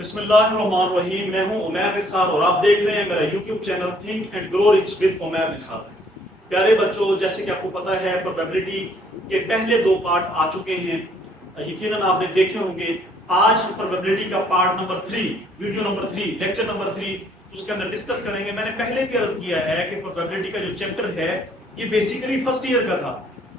بسم اللہ الرحمن الرحیم، میں ہوں عمیر نثار اور آپ دیکھ رہے ہیں میرا YouTube channel think and grow rich with Umair Nisar. پیارے بچوں، جیسے کہ آپ کو پتا ہے پروبیبلٹی کے پہلے دو پارٹ آ چکے ہیں، یقیناً آپ نے دیکھے ہوں گے۔ آج پروبیبلٹی کا part number 3، video number 3، lecture number 3 اس کے اندر ڈسکس کریں گے۔ میں نے پہلے بھی عرض کیا ہے کہ پروبیبلٹی کا جو چیپٹر ہے یہ بیسیکلی فرسٹ ایئر کا تھا،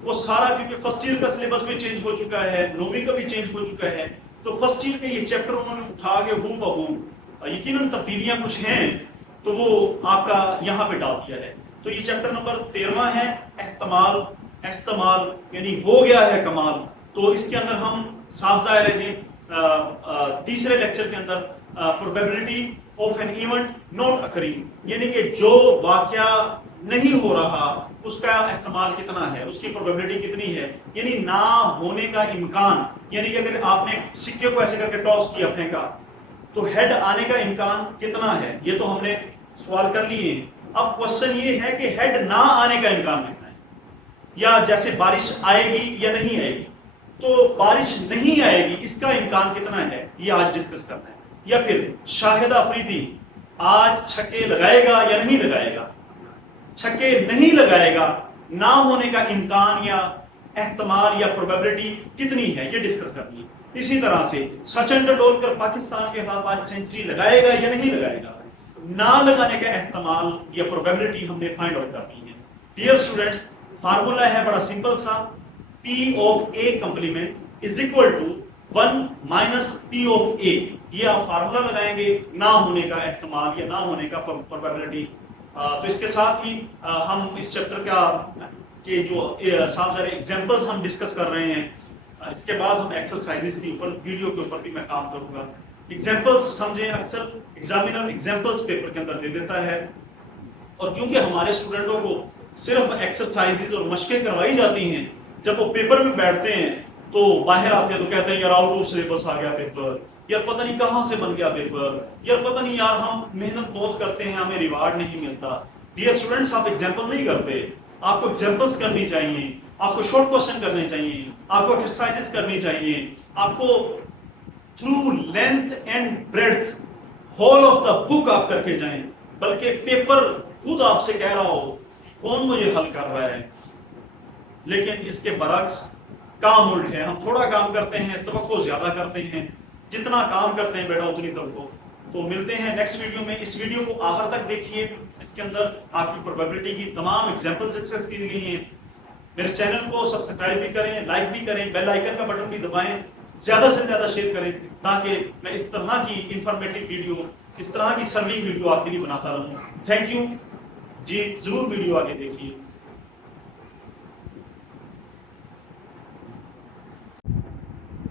وہ سارا کیونکہ فرسٹ ایئر کا سلیبس بھی چینج ہو چکا ہے، نویں کا بھی چینج ہو چکا ہے، تو فرسٹ ایئر کے یہ چیپٹر انہوں نے اٹھا کے ہو بہو یقیناً تبدیلیاں کچھ ہیں تو وہ آپ کا یہاں پہ ڈال دیا ہے۔ تو یہ چیپٹر نمبر 13 ہے، احتمال یعنی ہو گیا ہے کمال۔ تو اس کے اندر ہم صاف ظاہر ہے جی تیسرے لیکچر کے اندر probability of an event not occurring, یعنی کہ جو واقعہ نہیں ہو رہا اس کا احتمال کتنا ہے، اس کی پروبیبلٹی کتنی ہے، یعنی نہ ہونے کا امکان، یعنی کہ اگر آپ نے سکے کو ایسے کر کے ٹاس کیا، پھینکا، تو ہیڈ آنے کا امکان کتنا ہے، یہ تو ہم نے سوال کر لیے ہیں۔ اب کوشچن یہ ہے کہ ہیڈ نہ آنے کا امکان کتنا ہے، یا جیسے بارش آئے گی یا نہیں آئے گی، تو بارش نہیں آئے گی اس کا امکان کتنا ہے، یہ آج ڈسکس کرنا ہے۔ یا پھر شاہد افریدی آج چھکے لگائے گا یا نہیں لگائے گا، چھکے نہیں لگائے گا، نہ ہونے کا امکان یا احتمال یا پروبیبلٹی کتنی ہے، یہ ڈسکس کرنی ہے۔ اسی طرح سے سچن ٹنڈولکر پاکستان کے خلاف آج سینچری لگائے گا یا نہیں لگائے گا، نہ لگانے کا احتمال یا پروبیبلٹی ہم نے فائنڈ آؤٹ کرنی ہے۔ ڈیئر اسٹوڈنٹس، فارمولا ہے بڑا سمپل سا، P of A complement is equal to 1 minus P of A۔ یہ آپ فارمولا لگائیں گے نہ ہونے کا احتمال یا نہ ہونے کا پروبیبلٹی۔ تو اس کے ساتھ ہی ہم اس چیپٹر کا کہ جو سارے ایگزامپلس ہم ڈسکس کر رہے ہیں، اس کے بعد ہم ایکسرسائزز کے اوپر، ویڈیو کے اوپر بھی میں کام کروں گا۔ ایگزامپلس سمجھیں، اکثر ایگزامینر ایگزامپلس پیپر کے اندر دے دیتا ہے، اور کیونکہ ہمارے اسٹوڈنٹوں کو صرف ایکسرسائزز اور مشقیں کروائی جاتی ہیں، جب وہ پیپر میں بیٹھتے ہیں تو باہر آتے ہیں تو کہتے ہیں یار آؤٹ آف سلیبس آ گیا پیپر، یار پتہ نہیں کہاں سے بن گیا پیپر، یار پتہ نہیں یار ہم محنت بہت کرتے ہیں ہمیں ریوارڈ نہیں ملتا۔ ڈیئر اسٹوڈنٹس، آپ ایگزامپل نہیں کرتے، آپ کو ایگزامپلس کرنی چاہیے، آپ کو شارٹ کوسچن کرنے چاہیے، آپ کو ایکسرسائزز کرنی چاہیے، آپ کو through length and breadth whole of the book آپ کر کے جائیں، بلکہ پیپر خود آپ سے کہہ رہا ہو کون مجھے حل کر رہا ہے۔ لیکن اس کے برعکس کام الٹ ہے، ہم تھوڑا کام کرتے ہیں، توقع زیادہ کرتے ہیں، جتنا کام کرتے ہیں بیٹا اتنی توقع۔ تو ملتے ہیں نیکسٹ ویڈیو میں، اس ویڈیو کو آخر تک دیکھیے، اس کے اندر آپ کی پروبیبلٹی کی تمام ایگزامپل ڈسکس کی گئی ہیں۔ میرے چینل کو سبسکرائب بھی کریں، لائک بھی کریں، بیل آئیکن کا بٹن بھی دبائیں، زیادہ سے زیادہ شیئر کریں تاکہ میں اس طرح کی انفارمیٹیو ویڈیو، اس طرح کی سروی ویڈیو آپ کے لیے بناتا رہوں۔ تھینک یو جی، ضرور ویڈیو آگے دیکھیے۔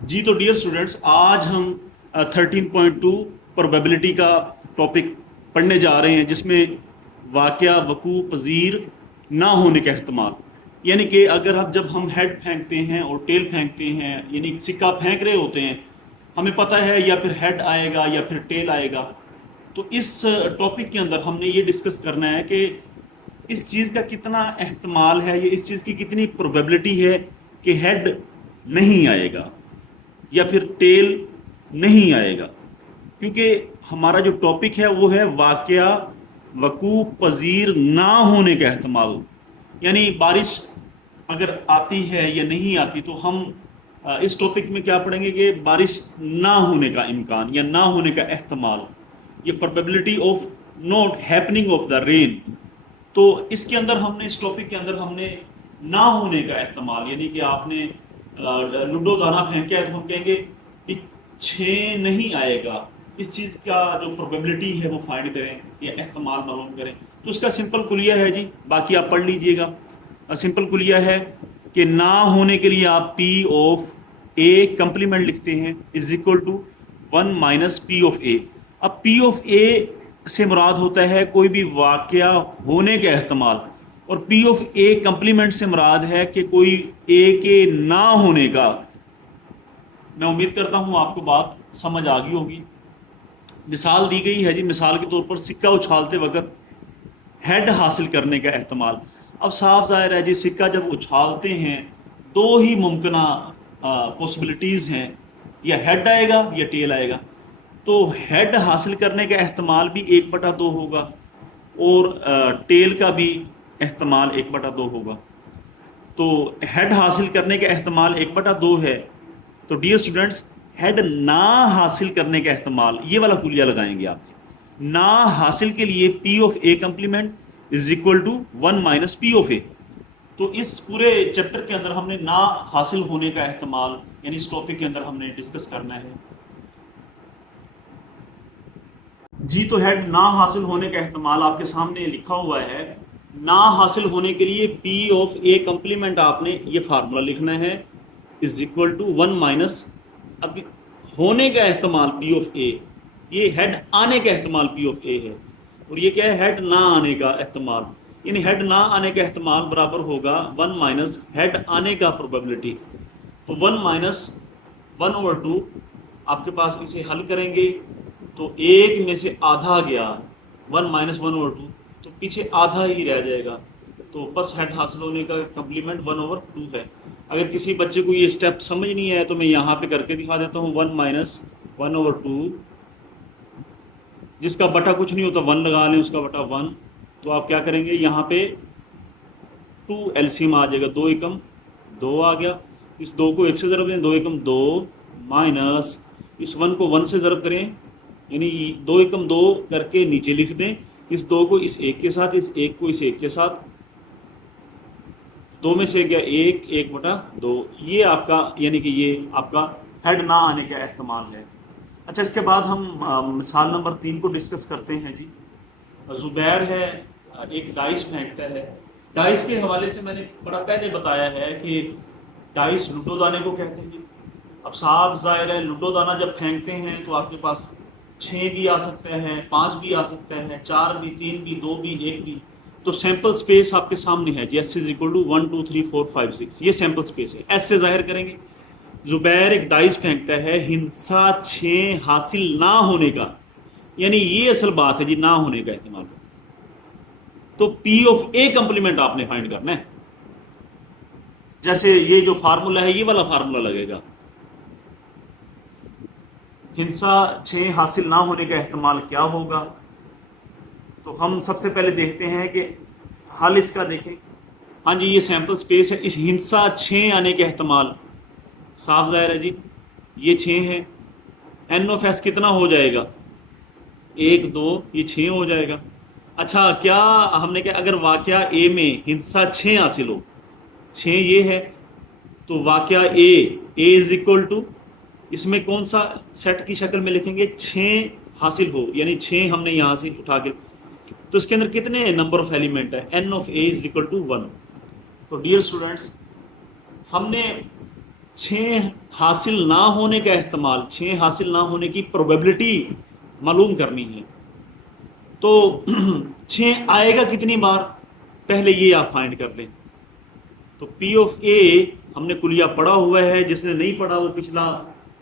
جی تو ڈیئر اسٹوڈنٹس، آج ہم 13.2 پروبیبلٹی کا ٹاپک پڑھنے جا رہے ہیں، جس میں واقعہ وقوع پذیر نہ ہونے کا احتمال، یعنی کہ اگر جب ہم ہیڈ پھینکتے ہیں اور ٹیل پھینکتے ہیں، یعنی سکہ پھینک رہے ہوتے ہیں، ہمیں پتہ ہے یا پھر ہیڈ آئے گا یا پھر ٹیل آئے گا، تو اس ٹاپک کے اندر ہم نے یہ ڈسکس کرنا ہے کہ اس چیز کا کتنا احتمال ہے یا اس چیز کی کتنی پروبیبلٹی ہے کہ ہیڈ نہیں آئے گا یا پھر ٹیل نہیں آئے گا، کیونکہ ہمارا جو ٹاپک ہے وہ ہے واقعہ وقوع پذیر نہ ہونے کا احتمال، یعنی بارش اگر آتی ہے یا نہیں آتی، تو ہم اس ٹاپک میں کیا پڑھیں گے کہ بارش نہ ہونے کا امکان یا نہ ہونے کا احتمال، یہ probability of not happening of the rain. تو اس کے اندر ہم نے، اس ٹاپک کے اندر ہم نے نہ ہونے کا احتمال، یعنی کہ آپ نے لڈو دانا پھینکا ہے تو ہم کہیں گے کہ 6 نہیں آئے گا، اس چیز کا جو پروبیبلٹی ہے وہ فائنڈ کریں یا احتمال معلوم کریں۔ تو اس کا سمپل کلیہ ہے جی، باقی آپ پڑھ لیجئے گا۔ سمپل کلیہ ہے کہ نہ ہونے کے لیے آپ P آف A کمپلیمنٹ لکھتے ہیں is equal to 1 minus P of A۔ اب P آف A سے مراد ہوتا ہے کوئی بھی واقعہ ہونے کا احتمال، اور P آف A کمپلیمنٹ سے مراد ہے کہ کوئی A کے نہ ہونے کا۔ میں امید کرتا ہوں آپ کو بات سمجھ آ گئی ہوگی۔ مثال دی گئی ہے جی، مثال کے طور پر سکہ اچھالتے وقت ہیڈ حاصل کرنے کا احتمال۔ اب صاف ظاہر ہے جی، سکہ جب اچھالتے ہیں 2 ہی ممکنہ پاسبلٹیز ہیں، یا ہیڈ آئے گا یا ٹیل آئے گا۔ تو ہیڈ حاصل کرنے کا احتمال بھی 1/2 ہوگا اور ٹیل کا بھی احتمال 1/2 ہوگا. تو ہیڈ حاصل کرنے کا احتمال 1/2 ہے. تو ڈیئر اسٹوڈنٹس ہیڈ نہ حاصل کرنے کا احتمال یہ والا کلیہ لگائیں گے آپ. نہ حاصل کے لیے P of A complement is equal to 1 minus P of A. تو اس پورے چیپٹر کے اندر ہم نے نہ حاصل ہونے کا احتمال یعنی اس ٹاپک کے اندر ہم نے ڈسکس کرنا ہے. جی تو ہیڈ نہ حاصل ہونے کا احتمال آپ کے سامنے لکھا ہوا ہے. نہ حاصل ہونے کے لیے پی آف اے کمپلیمنٹ آپ نے یہ فارمولا لکھنا ہے از اکول ٹو 1 مائنس اب ہونے کا احتمال پی آف اے, یہ ہیڈ آنے کا احتمال پی آف اے ہے, اور یہ کیا ہے ہیڈ نہ آنے کا احتمال, یعنی ہیڈ نہ آنے کا احتمال برابر ہوگا 1 مائنس ہیڈ آنے کا پروبیبلٹی. تو 1 مائنس 1/2 آپ کے پاس اسے حل کریں گے تو ایک میں سے آدھا گیا 1 مائنس 1/2 تو پیچھے آدھا ہی رہ جائے گا. تو بس ہیڈ حاصل ہونے کا کمپلیمنٹ 1/2 ہے. اگر کسی بچے کو یہ اسٹیپ سمجھ نہیں ہے تو میں یہاں پہ کر کے دکھا دیتا ہوں. 1 مائنس 1/2 جس کا بٹا کچھ نہیں ہوتا 1 لگا لیں, اس کا بٹا 1. تو آپ کیا کریں گے یہاں پہ 2 LCM آ جائے گا, 2 × 2 آ گیا. اس 2 کو 1 سے ضرب دیں, 2 × 2 مائنس اس 1 کو 1 سے ضرب کریں یعنی 2 × 2 کر کے نیچے لکھ دیں. اس 2 کو اس 1 کے ساتھ, اس 1 کو اس 1 کے ساتھ, 2 میں سے گیا 1, 1/2. یہ آپ کا یعنی کہ یہ آپ کا ہیڈ نہ آنے کا احتمال ہے. اچھا اس کے بعد ہم مثال نمبر 3 کو ڈسکس کرتے ہیں. جی زبیر ہے, ایک ڈائس پھینکتا ہے. ڈائس کے حوالے سے میں نے بڑا پہلے بتایا ہے کہ ڈائس لوڈو دانے کو کہتے ہیں. اب صاف ظاہر ہے لوڈو دانہ جب پھینکتے ہیں تو آپ کے پاس 6 بھی آ سکتا ہے, 5 بھی آ سکتا ہے, 4 بھی, 3 بھی, 2 بھی, 1 بھی. تو سیمپل اسپیس آپ کے سامنے ہے. جی ایس از اکول ٹو 1 2 3 4 5 6 یہ سیمپل اسپیس ہے. ایس سے ظاہر کریں گے. زبیر ایک ڈائس پھینکتا ہے ہنسا 6 حاصل نہ ہونے کا, یعنی یہ اصل بات ہے جی نہ ہونے کا احتمال. تو پی آف اے کمپلیمنٹ آپ نے فائنڈ کرنا ہے. جیسے یہ جو فارمولا ہے یہ والا فارمولا لگے گا. ہنسا 6 حاصل نہ ہونے کا احتمال کیا ہوگا. تو ہم سب سے پہلے دیکھتے ہیں کہ حل اس کا دیکھیں. ہاں جی یہ سیمپل سپیس ہے. اس ہنسا 6 آنے کے احتمال صاف ظاہر ہے جی یہ 6 ہے. این آف ایس کتنا ہو جائے گا 1 2 یہ 6 ہو جائے گا. اچھا کیا ہم نے کہا اگر واقعہ اے میں ہنسا 6 حاصل ہو, 6 یہ ہے تو واقعہ اے از اکول ٹو اس میں کون سا سیٹ کی شکل میں لکھیں گے 6 حاصل ہو, یعنی 6 ہم نے یہاں سے اٹھا کے, تو اس کے اندر کتنے نمبر آف ایلیمنٹ ہے n of a is equal to 1. تو ڈیئر اسٹوڈنٹس ہم نے 6 حاصل نہ ہونے کا احتمال, 6 حاصل نہ ہونے کی پروبیبلٹی معلوم کرنی ہے. تو 6 آئے گا کتنی بار پہلے یہ آپ فائنڈ کر لیں. تو پی آف اے ہم نے کلیہ پڑھا ہوا ہے, جس نے نہیں پڑھا وہ پچھلا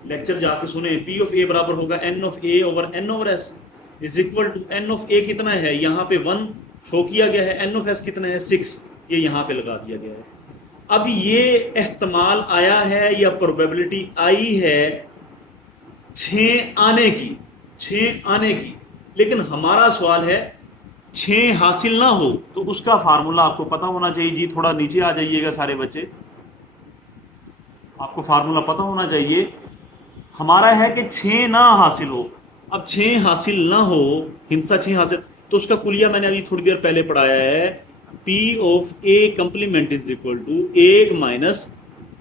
لیکچر جا کے سنیں. پی آف اے برابر ہوگا n of A over n over S is equal to n of A کتنا ہے یہاں پہ 1 شو کیا گیا ہے, n آف ایس کتنا ہے 6 یہ یہاں پہ لگا دیا گیا ہے. اب یہ احتمال آیا ہے یا پروبیبلٹی آئی ہے 6 آنے کی, 6 آنے کی, لیکن ہمارا سوال ہے 6 حاصل نہ ہو. تو اس کا فارمولا آپ کو پتہ ہونا چاہیے. جی تھوڑا نیچے آ جائیے گا سارے بچے, آپ کو فارمولا پتہ ہونا چاہیے. ہمارا ہے کہ 6 نہ حاصل ہو. اب 6 حاصل نہ ہو, ہنسا 6 حاصل, تو اس کا کلیہ میں نے ابھی تھوڑی دیر پہلے پڑھایا ہے P of A complement is equal to 1 minus,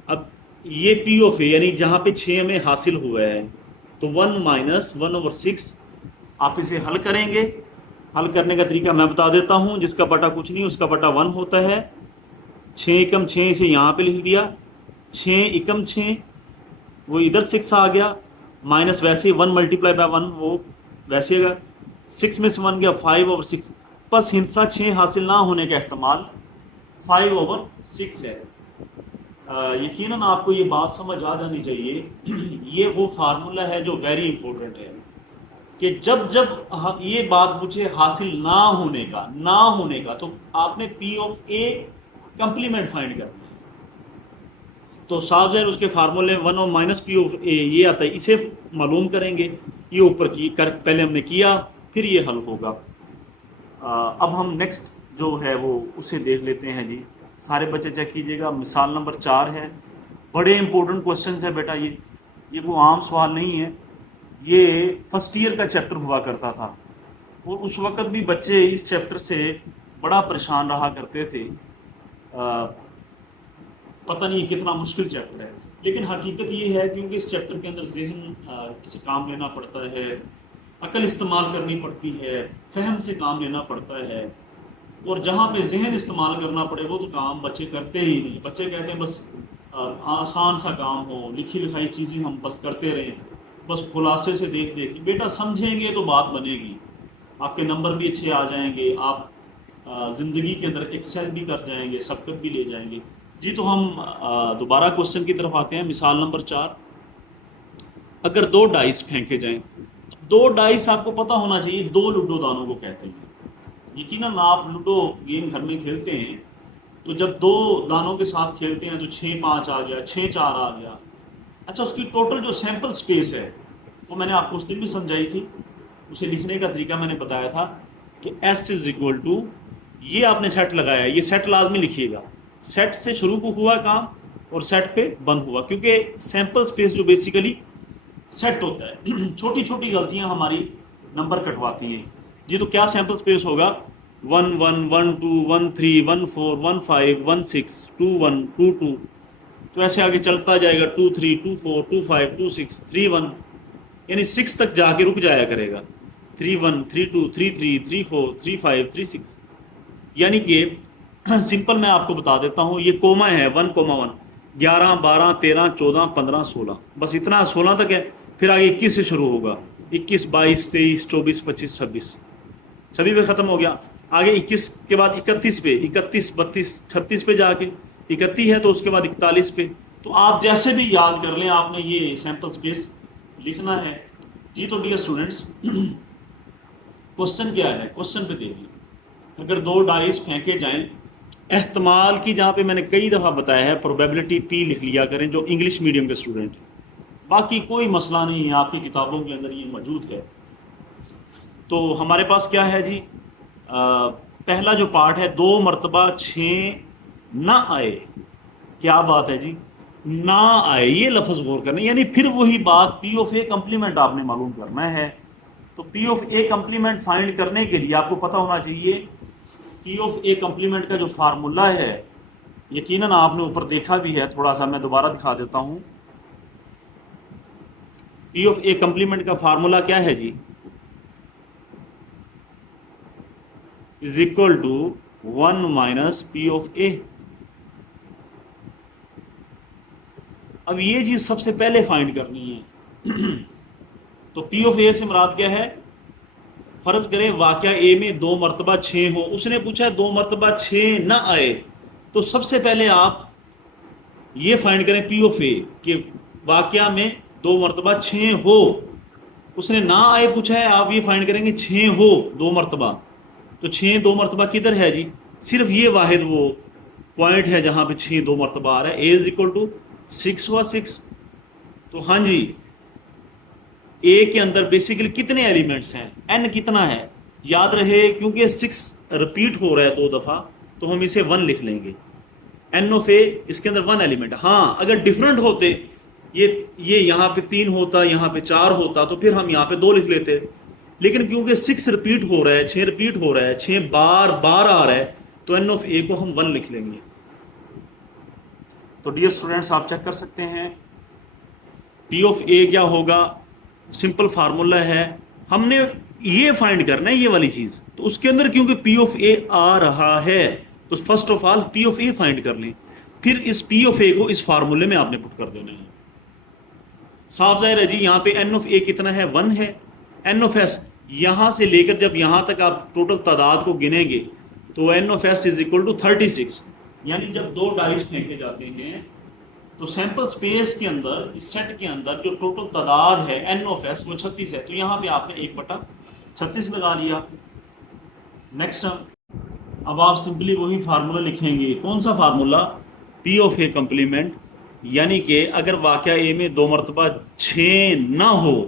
اب یہ پی آف اے یعنی جہاں پہ 6 ہمیں حاصل ہوا ہے تو 1 مائنس 1 اوور 6. آپ اسے حل کریں گے. حل کرنے کا طریقہ میں بتا دیتا ہوں. جس کا بٹا کچھ نہیں اس کا بٹا 1 ہوتا ہے. 6 × 6 اسے یہاں پہ لکھ دیا, 6 × 6 وہ ادھر 6 آ گیا, مائنس ویسے 1 ملٹیپلائی بائی 1 وہ ویسے گا, 6 میں سے 1 گیا 5 اوور 6. بس ہنسا 6 حاصل نہ ہونے کا احتمال 5 اوور 6 ہے. یقیناً آپ کو یہ بات سمجھ آ جانی چاہیے. یہ وہ فارمولا ہے جو ویری امپورٹنٹ ہے کہ جب یہ بات پوچھے حاصل نہ ہونے کا تو آپ نے پی آف اے کمپلیمنٹ فائنڈ کرنا ہے. تو صاف ظاہر اس کے فارمولے 1 اور مائنس پی آف اے یہ آتا ہے, اسے معلوم کریں گے. یہ اوپر کی کر پہلے ہم نے کیا، پھر یہ حل ہوگا۔ اب ہم نیکسٹ جو ہے وہ اسے دیکھ لیتے ہیں جی۔ سارے بچے چیک کیجئے گا، مثال نمبر 4 ہے۔ بڑے امپورٹنٹ کوسچنز ہے بیٹا، یہ کوئی عام سوال نہیں ہے، یہ فرسٹ ایئر کا چیپٹر ہوا کرتا تھا، اور اس وقت بھی بچے اس چیپٹر سے بڑا پریشان رہا کرتے تھے۔ پتہ نہیں کتنا مشکل چیپٹر ہے، لیکن حقیقت یہ ہے کیونکہ اس چیپٹر کے اندر ذہن سے کام لینا پڑتا ہے، عقل استعمال کرنی پڑتی ہے، فہم سے کام لینا پڑتا ہے، اور جہاں پہ ذہن استعمال کرنا پڑے وہ تو کام بچے کرتے ہی نہیں۔ بچے کہتے ہیں بس آسان سا کام ہو، لکھی لکھائی چیزیں ہم بس کرتے رہیں، بس خلاصے سے دیکھ دیکھ کے۔ بیٹا سمجھیں گے تو بات بنے گی، آپ کے نمبر بھی اچھے آ جائیں گے، آپ زندگی کے اندر ایکسل بھی کر جائیں گے، سبقت بھی لے جائیں گے جی۔ تو ہم دوبارہ کوسچن کی طرف آتے ہیں۔ مثال نمبر 4، اگر 2 ڈائس پھینکے جائیں، 2 ڈائس آپ کو پتہ ہونا چاہیے 2 لوڈو دانوں کو کہتے ہیں۔ یقیناً آپ لوڈو گیم گھر میں کھیلتے ہیں، تو جب 2 دانوں کے ساتھ کھیلتے ہیں تو 6-5 آ گیا، 6-4 آ گیا۔ اچھا، اس کی ٹوٹل جو سیمپل سپیس ہے وہ میں نے آپ کو اس دن بھی سمجھائی تھی، اسے لکھنے کا طریقہ میں نے بتایا تھا کہ S = یہ آپ نے سیٹ لگایا ہے، یہ سیٹ لازمی لکھیے گا، سیٹ سے شروع کو ہوا کام اور سیٹ پہ بند ہوا، کیونکہ سیمپل سپیس جو بیسیکلی سیٹ ہوتا ہے، چھوٹی چھوٹی غلطیاں ہماری نمبر کٹواتی ہیں جی۔ تو کیا سیمپل سپیس ہوگا؟ 1 1 1 2 1 3 1 4 1 5 1 6 2 1 2 2، تو ایسے آگے چلتا جائے گا، 2 3 2 4 2 5 2 6 3 1، یعنی 6 تک جا کے رک جایا کرے گا، 3 1 3 2 3 3 3 4 3 5 3 6، یعنی کہ سمپل میں آپ کو بتا دیتا ہوں، یہ کوما ہے 1 1 11 12 13 14 15 16، بس اتنا 16 تک ہے، پھر آگے 21 سے شروع ہوگا، 21 22 23 24 25 26 سبھی پہ ختم ہو گیا۔ آگے 21 کے بعد 31 پہ، 31 32 36 پہ جا کے 31 ہے تو اس کے بعد 41 پہ۔ تو آپ جیسے بھی یاد کر لیں، آپ نے یہ سیمپل سپیس لکھنا ہے جی۔ تو ڈیئر اسٹوڈنٹس، کوسچن کیا ہے؟ کوسچن پہ دیکھ لیں، اگر 2 ڈائس پھینکے جائیں، احتمال کی جہاں پہ میں نے کئی دفعہ بتایا ہے پروبیبلٹی P لکھ لیا کریں جو انگلش میڈیم کے اسٹوڈنٹ ہیں، باقی کوئی مسئلہ نہیں ہے، آپ کی کتابوں کے اندر یہ موجود ہے۔ تو ہمارے پاس کیا ہے جی؟ پہلا جو پارٹ ہے، 2 مرتبہ 6 نہ آئے۔ کیا بات ہے جی؟ نہ آئے، یہ لفظ غور کرنا، یعنی پھر وہی بات P of A کمپلیمنٹ آپ نے معلوم کرنا ہے۔ تو P of A complement find کرنے کے لیے آپ کو پتہ ہونا چاہیے P of A کمپلیمنٹ کا جو فارمولا ہے، یقیناً آپ نے اوپر دیکھا بھی ہے، تھوڑا سا میں دوبارہ دکھا دیتا ہوں۔ P of A کمپلیمنٹ کا فارمولا کیا ہے جی؟ = 1 - P of A۔ اب یہ چیز سب سے پہلے فائنڈ کرنی ہے۔ تو P of A سے مراد کیا ہے؟ فرض کریں واقعہ A میں 2 مرتبہ 6 ہو، اس نے پوچھا 2 مرتبہ 6 نہ آئے، تو سب سے پہلے آپ یہ فائنڈ کریں P of A کہ واقعہ میں 2 مرتبہ 6 ہو، اس نے نہ آئے پوچھا ہے، آپ یہ فائنڈ کریں گے 6 ہو 2 مرتبہ، تو 6 2 مرتبہ کدھر ہے جی؟ صرف یہ واحد وہ پوائنٹ ہے جہاں پہ 6 2 مرتبہ آ رہا ہے۔ A = 6 ہوا 6۔ تو ہاں جی، A کے اندر بیسیکلی کتنے ایلیمنٹس ہیں؟ N کتنا ہے؟ یاد رہے کیونکہ 6 رپیٹ ہو رہا ہے 2 دفعہ، تو ہم اسے 1 لکھ لیں گے۔ N of A اس کے اندر 1 ایلیمنٹ۔ ہاں اگر ڈفرنٹ ہوتے، یہ یہاں پہ 3 ہوتا، یہاں پہ 4 ہوتا، تو پھر ہم یہاں پہ 2 لکھ لیتے، لیکن کیونکہ 6 رپیٹ ہو رہا ہے، 6 رپیٹ ہو رہا ہے، 6 بار بار آ رہا ہے، تو N of A کو ہم 1 لکھ لیں گے۔ تو ڈیئر اسٹوڈنٹس، آپ چیک کر سکتے ہیں P of A کیا ہوگا؟ سمپل فارمولا ہے، ہم نے یہ فائنڈ کرنا ہے یہ والی چیز، تو اس کے اندر کیونکہ P of A آ رہا ہے تو first of all P of A find کر لیں، پھر اس P of A کو اس فارمولے میں آپ نے پٹ کر دینا ہے۔ صاف ظاہر ہے جی، یہاں پہ N of A کتنا ہے؟ 1 ہے۔ N of S یہاں سے لے کر جب یہاں تک آپ ٹوٹل تعداد کو گنیں گے تو N of S = 36، یعنی جب 2 ڈائس پھینکے جاتے ہیں تو سیمپل سپیس کے اندر، اس سیٹ کے اندر جو ٹوٹل تعداد ہے N of S وہ 36 ہے، تو یہاں پہ آپ نے 1/36 لگا لیا۔ نیکسٹ، اب آپ سمپلی وہی فارمولا لکھیں گے۔ کون سا formula? P of A complement, یعنی کہ اگر واقعہ A میں 2 مرتبہ 6 نہ ہو،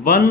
1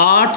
8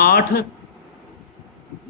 8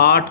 8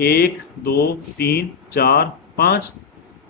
1 2 3 4 5।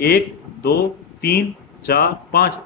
1 2 3 4 5,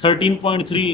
13.3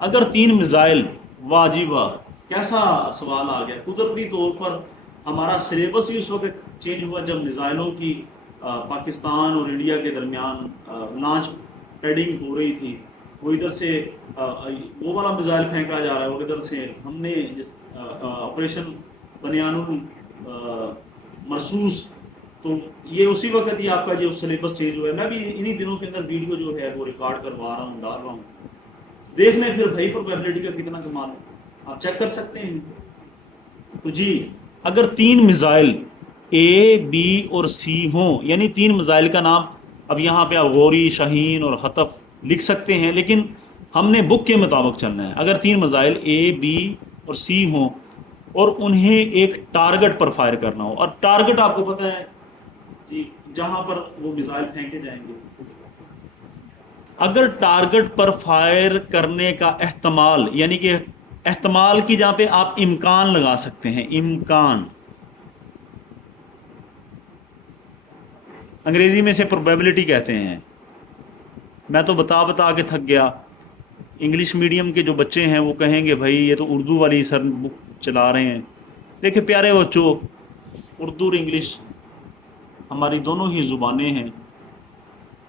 اگر 3 میزائل، واہ جی واہ، کیسا سوال آ گیا. قدرتی طور پر ہمارا سلیبس بھی اس وقت چینج ہوا جب میزائلوں کی پاکستان اور انڈیا کے درمیان لانچ پیڈنگ ہو رہی تھی. وہ ادھر سے وہ والا میزائل پھینکا جا رہا ہے، وہ ادھر سے ہم نے جس آپریشن بنیان مرسوس، تو یہ اسی وقت ہی آپ کا جو سلیبس چینج ہوا ہے. میں بھی انہی دنوں کے اندر ویڈیو جو ہے وہ ریکارڈ کروا رہا ہوں، ڈال رہا ہوں. دیکھ لیں پھر بھائی پروبیبلٹی کا کتنا کمال ہے، آپ چیک کر سکتے ہیں. تو جی اگر 3 میزائل اے بی اور سی ہوں، یعنی 3 میزائل کا نام اب یہاں پہ آپ غوری، شاہین اور حطف لکھ سکتے ہیں، لیکن ہم نے بک کے مطابق چلنا ہے. اگر 3 میزائل اے بی اور سی ہوں اور انہیں ایک ٹارگٹ پر فائر کرنا ہو، اور ٹارگٹ آپ کو پتہ ہے جی جہاں پر وہ میزائل پھینکے جائیں گے. اگر ٹارگٹ پر فائر کرنے کا احتمال، یعنی کہ احتمال کی جہاں پہ آپ امکان لگا سکتے ہیں، امکان انگریزی میں سے پروبیبلٹی کہتے ہیں. میں تو بتا بتا کے تھک گیا. انگلش میڈیم کے جو بچے ہیں وہ کہیں گے بھائی یہ تو اردو والی سر بک چلا رہے ہیں. دیکھیں پیارے بچوں، اردو اور انگلش ہماری دونوں ہی زبانیں ہیں،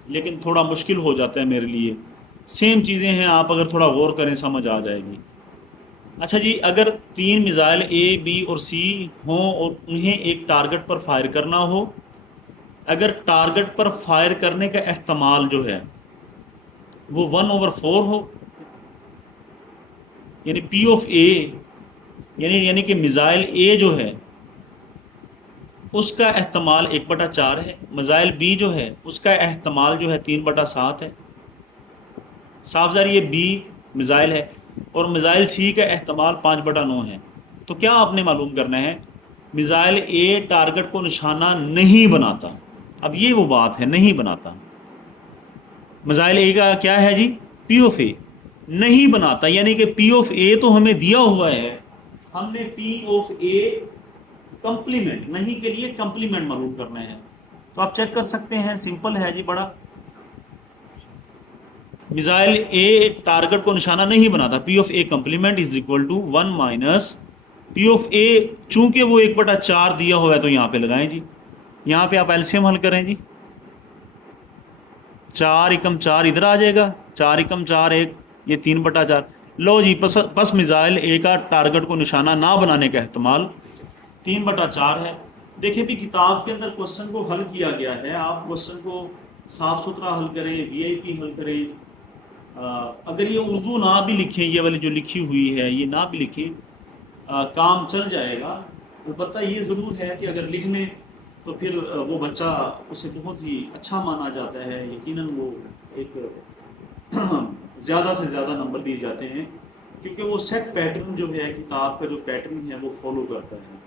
لیکن تھوڑا مشکل ہو جاتا ہے میرے لیے. سیم چیزیں ہیں، آپ اگر تھوڑا غور کریں سمجھ آ جائے گی. اچھا جی، اگر 3 میزائل اے بی اور سی ہوں اور انہیں ایک ٹارگٹ پر فائر کرنا ہو، اگر ٹارگٹ پر فائر کرنے کا احتمال جو ہے وہ 1/4 ہو، یعنی پی آف اے، یعنی کہ میزائل اے جو ہے اس کا احتمال 1/4 ہے، میزائل بی جو ہے اس کا احتمال جو ہے 3/7 ہے. صاف ظاہر یہ بی میزائل ہے، اور میزائل سی کا احتمال 5/9 ہے. تو کیا آپ نے معلوم کرنا ہے، میزائل اے ٹارگٹ کو نشانہ نہیں بناتا. اب یہ وہ بات ہے، نہیں بناتا. میزائل اے کا کیا ہے جی، پی آف اے نہیں بناتا، یعنی کہ پی آف اے تو ہمیں دیا ہوا ہے، ہم نے پی آف اے کمپلیمنٹ نہیں کے لیے کمپلیمنٹ معلوم کرنا ہے. تو آپ چیک کر سکتے ہیں، سمپل ہے جی بڑا. میزائل اے ٹارگٹ کو نشانہ نہیں بناتا، P of A complement is equal to 1 minus P of A. چونکہ وہ 1/4 دیا ہوا ہے تو یہاں پہ لگائیں جی. یہاں پہ آپ ایلسیم حل کریں جی، 4 × 4 ادھر آ جائے گا، 4 × 4 1، یہ 3/4. لو جی، پس میزائل اے کا ٹارگٹ کو نشانہ نہ بنانے کا احتمال 3/4 ہے. دیکھیں بھی کتاب کے اندر کوشچن کو حل کیا گیا ہے، آپ کوشچن کو صاف ستھرا حل کریں، وی آئی پی حل کریں. اگر یہ اردو نہ بھی لکھیں، یہ والی جو لکھی ہوئی ہے یہ نہ بھی لکھیں، کام چل جائے گا. البتہ یہ ضرور ہے کہ اگر لکھ لیں تو پھر وہ بچہ اسے بہت ہی اچھا مانا جاتا ہے، یقیناً وہ ایک زیادہ سے زیادہ نمبر دیے جاتے ہیں، کیونکہ وہ سیٹ پیٹرن جو ہے کتاب کا جو پیٹرن ہے وہ فالو کرتا ہے.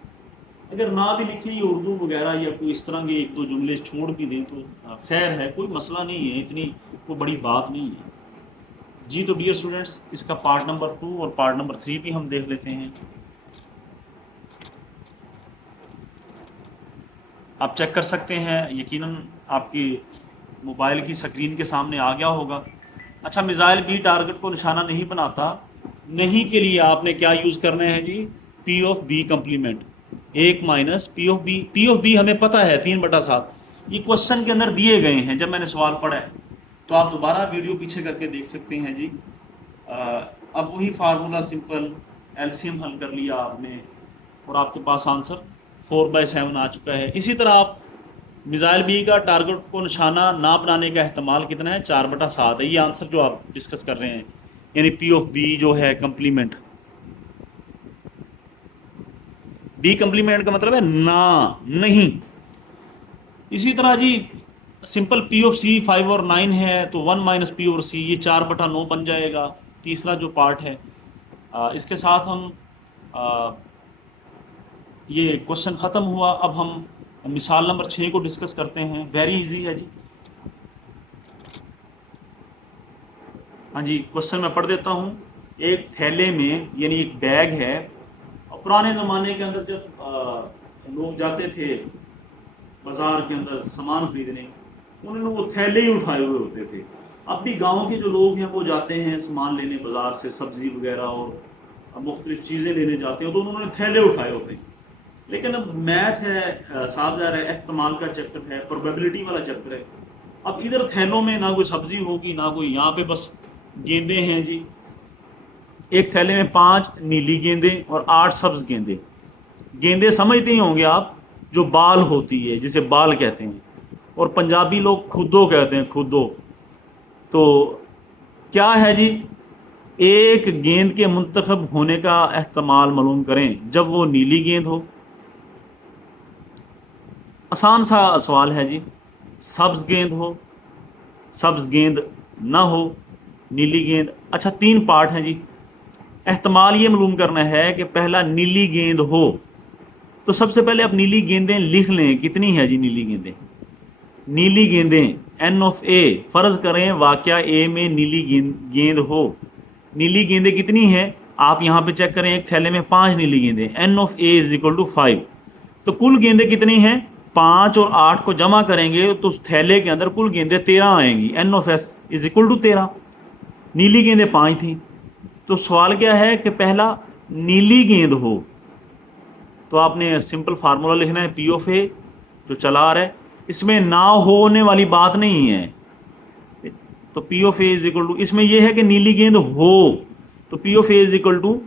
اگر نہ بھی لکھیں یہ اردو وغیرہ یا کوئی اس طرح کے 1-2 جملے چھوڑ بھی دیں تو خیر ہے، کوئی مسئلہ نہیں ہے، اتنی کوئی بڑی بات نہیں ہے. جی تو ڈیئر اسٹوڈنٹس، اس کا پارٹ نمبر 2 اور پارٹ نمبر 3 بھی ہم دیکھ لیتے ہیں. آپ چیک کر سکتے ہیں، یقیناً آپ کی موبائل کی سکرین کے سامنے آ گیا ہوگا. اچھا، میزائل بی ٹارگٹ کو نشانہ نہیں بناتا، نہیں کے لیے آپ نے کیا یوز کرنا ہے جی، P of be complement, 1 minus P of B. P of B ہمیں پتہ ہے 3/7. یہ کوشچن کے اندر دیے گئے ہیں جب میں نے سوال پڑھا ہے، تو آپ دوبارہ ویڈیو پیچھے کر کے دیکھ سکتے ہیں جی. اب وہی فارمولا سمپل ایلسیم حل کر لیا آپ نے اور آپ کے پاس آنسر 4/7 آ چکا ہے. اسی طرح آپ میزائل بی کا ٹارگٹ کو نشانہ نہ بنانے کا احتمال کتنا ہے، 4/7 ہے. یہ آنسر جو آپ ڈسکس کر رہے ہیں، یعنی پی آف بی جو ہے کمپلیمنٹ. بی کمپلیمنٹ کا مطلب ہے نہیں. اسی طرح جی سمپل پی آف سی 5 اور 9 ہے تو 1 مائنس پی اور سی، یہ 4/9 بن جائے گا. تیسرا جو پارٹ ہے اس کے ساتھ ہم یہ کوشچن ختم ہوا. اب ہم مثال نمبر 6 کو ڈسکس کرتے ہیں. ویری ایزی ہے جی. ہاں جی، کوشچن میں پڑھ دیتا ہوں. ایک تھیلے میں، یعنی ایک بیگ ہے، پرانے زمانے کے اندر جب لوگ جاتے تھے بازار کے اندر سامان خریدنے، انہوں نے وہ تھیلے ہی اٹھائے ہوئے ہوتے تھے. اب بھی گاؤں کے جو لوگ ہیں وہ جاتے ہیں سامان لینے بازار سے، سبزی وغیرہ اور مختلف چیزیں لینے جاتے ہیں، تو انہوں نے تھیلے اٹھائے ہوتے ہیں. لیکن اب میتھ ہے، صاف ظاہر ہے احتمال کا چیپٹر ہے، پروبیبلٹی والا چیپٹر ہے. اب ادھر تھیلوں میں نہ کوئی سبزی ہوگی نہ کوئی، یہاں پہ بس گیندے ہیں جی. ایک تھیلے میں 5 نیلی گیندیں اور 8 سبز گیندیں. گیندے سمجھتے ہی ہوں گے آپ، جو بال ہوتی ہے جسے بال کہتے ہیں، اور پنجابی لوگ کھدو کہتے ہیں، کھدو. تو کیا ہے جی، ایک گیند کے منتخب ہونے کا احتمال معلوم کریں جب وہ نیلی گیند ہو. آسان سا سوال ہے جی. سبز گیند ہو، سبز گیند نہ ہو، نیلی گیند. اچھا 3 پارٹ ہیں جی. احتمال یہ معلوم کرنا ہے کہ پہلا نیلی گیند ہو، تو سب سے پہلے آپ نیلی گیندیں لکھ لیں. کتنی ہے جی نیلی گیندیں؟ نیلی گیندیں این آف اے، فرض کریں واقعہ اے میں نیلی گیند ہو. نیلی گیندیں کتنی ہیں آپ یہاں پہ چیک کریں. ایک تھیلے میں 5 نیلی گیندیں، n of A is equal to 5. تو کل گیندیں کتنی ہیں؟ 5 اور 8 کو جمع کریں گے تو اس تھیلے کے اندر کل گیندیں 13 آئیں گی. N of s is equal to 13. نیلی گیندیں 5 تھیں. تو سوال کیا ہے کہ پہلا نیلی گیند ہو، تو آپ نے سمپل فارمولا لکھنا ہے پی آف اے جو چلا آ رہا ہے. اس میں نہ ہونے والی بات نہیں ہے. تو P of A is equal to, اس میں یہ ہے کہ نیلی گیند ہو، تو P of A is equal to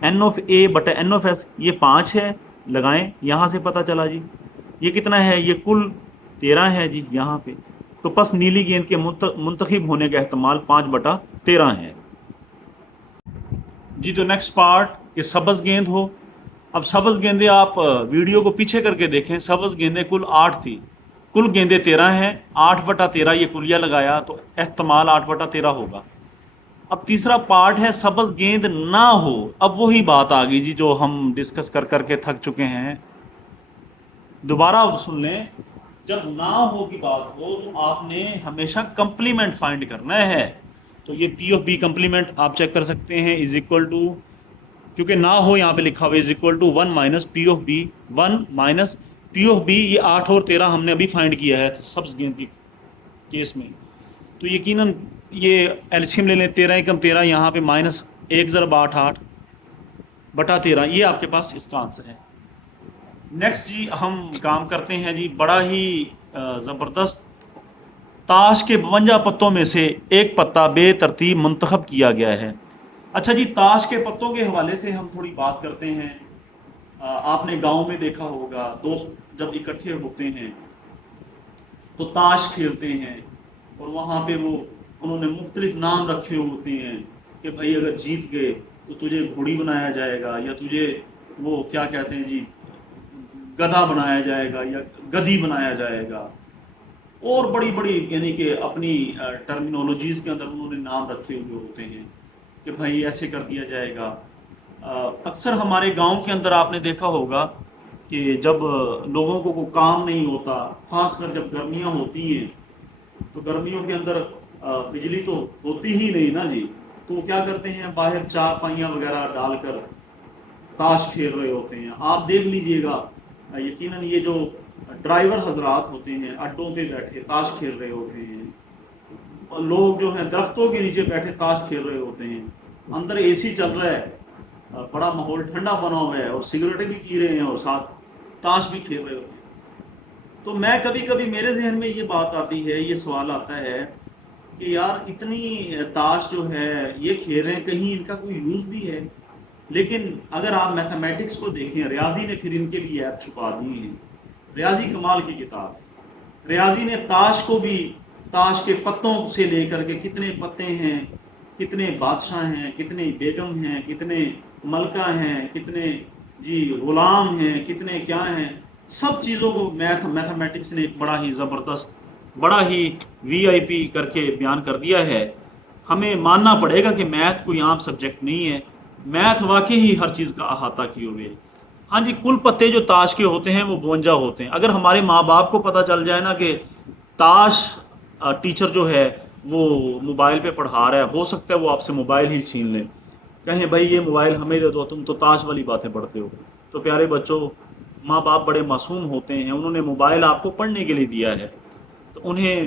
n of A بٹا این آف ایس. یہ 5 ہے، لگائیں، یہاں سے پتہ چلا جی. یہ کتنا ہے؟ یہ کل 13 ہے جی یہاں پہ. تو پس نیلی گیند کے منتخب ہونے کا احتمال 5/13 ہے جی. تو نیکسٹ پارٹ کہ سبز گیند ہو. اب سبز گیندیں آپ ویڈیو کو پیچھے کر کے دیکھیں. سبز گیندیں کل 8 تھی، کل گیندیں 13 ہیں. 8/13 یہ کلیہ لگایا تو احتمال 8/13 ہوگا. اب تیسرا پارٹ ہے سبز گیند نہ ہو. اب وہی بات آ گئی جی جو ہم ڈسکس کر کے تھک چکے ہیں. دوبارہ سن لیں، جب نہ ہو کی بات ہو تو آپ نے ہمیشہ کمپلیمنٹ فائنڈ کرنا ہے. تو یہ پی آف بی کمپلیمنٹ آپ چیک کر سکتے ہیں از اکول ٹو، کیونکہ نہ ہو یہاں پہ لکھا ہوا is equal to 1 minus P of b. 1 minus P of b, یہ 8 اور 13 ہم نے ابھی فائنڈ کیا ہے سبز گیند کی کیس میں. تو یقیناً یہ ایلسیم لے لیں. 13 × 13 یہاں پہ مائنس 1 ضرب 8 8/13. یہ آپ کے پاس اس کا آنسر ہے. نیکسٹ جی ہم کام کرتے ہیں جی بڑا ہی زبردست. تاش کے 52 پتوں میں سے ایک پتا بے ترتیب منتخب کیا گیا ہے. اچھا جی، تاش کے پتوں کے حوالے سے ہم تھوڑی بات کرتے ہیں. آپ نے گاؤں میں دیکھا ہوگا دوست جب اکٹھے ہوتے ہیں تو تاش کھیلتے ہیں، اور وہاں پہ انہوں نے مختلف نام رکھے ہوتے ہیں کہ بھائی اگر جیت گئے تو تجھے گھوڑی بنایا جائے گا، یا تجھے وہ کیا کہتے ہیں جی گدھا بنایا جائے گا، یا گدھی بنایا جائے گا. اور بڑی بڑی یعنی کہ اپنی ٹرمینالوجیز کے اندر انہوں نے نام رکھے ہوئے ہوتے ہیں کہ بھائی ایسے کر دیا جائے گا. اکثر ہمارے گاؤں کے اندر آپ نے دیکھا ہوگا کہ جب لوگوں کو کوئی کام نہیں ہوتا، خاص کر جب گرمیاں ہوتی ہیں، تو گرمیوں کے اندر بجلی تو ہوتی ہی نہیں نا جی، تو کیا کرتے ہیں باہر چارپائیاں وغیرہ ڈال کر تاش کھیل رہے ہوتے ہیں. آپ دیکھ لیجئے گا یقیناً یہ جو ڈرائیور حضرات ہوتے ہیں اڈوں پہ بیٹھے تاش کھیل رہے ہوتے ہیں، اور لوگ جو ہیں درختوں کے نیچے بیٹھے تاش کھیل رہے ہوتے ہیں. اندر اے سی چل رہا ہے، بڑا ماحول ٹھنڈا بنا ہوا ہے، اور سگریٹیں بھی پی رہے ہیں اور ساتھ تاش بھی کھیل رہے ہوتے ہیں. تو میں کبھی میرے ذہن میں یہ بات آتی ہے، یہ سوال آتا ہے کہ یار اتنی تاش جو ہے یہ کھیل رہے ہیں، کہیں ان کا کوئی یوز بھی ہے؟ لیکن اگر آپ میتھمیٹکس کو دیکھیں، ریاضی نے پھر ان کے لیے ایپ چھپا دی ہیں. ریاضی کمال کی کتاب ہے. ریاضی نے تاش کو بھی، تاش کے پتوں سے لے کر کے کتنے پتے ہیں، کتنے بادشاہ ہیں، کتنے بیگم ہیں، کتنے ملکہ ہیں، کتنے جی غلام ہیں، کتنے کیا ہیں، سب چیزوں کو میتھمیٹکس نے ایک بڑا ہی زبردست، بڑا ہی وی آئی پی کر کے بیان کر دیا ہے. ہمیں ماننا پڑے گا کہ میتھ کوئی عام سبجیکٹ نہیں ہے. میتھ واقعی ہی ہر چیز کا احاطہ کیے ہوئے ہے. ہاں جی، کل پتے جو تاش کے ہوتے ہیں وہ 52 ہوتے ہیں. اگر ہمارے ماں باپ کو پتہ چل جائے نا کہ تاش ٹیچر جو ہے وہ موبائل پہ پڑھا رہا ہے، ہو سکتا ہے وہ آپ سے موبائل ہی چھین لیں، کہیں بھائی یہ موبائل ہمیں دے دو، تم تو تاش والی باتیں پڑھتے ہو. تو پیارے بچوں، ماں باپ بڑے معصوم ہوتے ہیں، انہوں نے موبائل آپ کو پڑھنے کے لیے دیا ہے، تو انہیں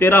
13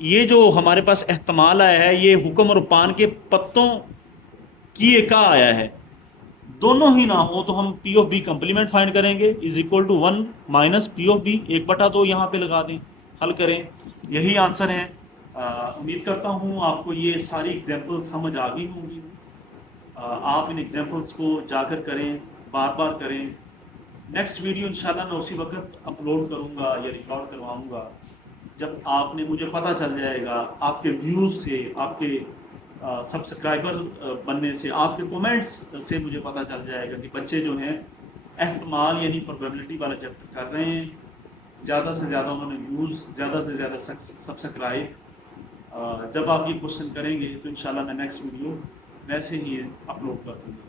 یہ جو ہمارے پاس احتمال آیا ہے یہ حکم اور پان کے پتوں کی ایک آیا ہے، دونوں ہی نہ ہو تو ہم p of be complement find کریں گے is equal to 1 minus P of b, 1/2 یہاں پہ لگا دیں، حل کریں، یہی آنسر ہے۔ امید کرتا ہوں آپ کو یہ ساری ایگزامپل سمجھ آ گئی ہوں گی۔ آپ ان ایگزامپلس کو جا کر کریں، بار بار کریں۔ نیکسٹ ویڈیو انشاءاللہ میں اسی وقت اپلوڈ کروں گا یا ریکارڈ کرواؤں گا جب آپ نے مجھے پتہ چل جائے گا، آپ کے ویوز سے، آپ کے سبسکرائبر بننے سے، آپ کے کومنٹس سے مجھے پتہ چل جائے گا کہ بچے جو ہیں احتمال یعنی پروبیبلٹی والا چیپٹر کر رہے ہیں، زیادہ سے زیادہ انہوں نے ویوز، زیادہ سے زیادہ سبسکرائب۔ جب آپ یہ کوشچن کریں گے تو انشاءاللہ میں نیکسٹ ویڈیو ویسے ہی اپلوڈ کر دوں گا۔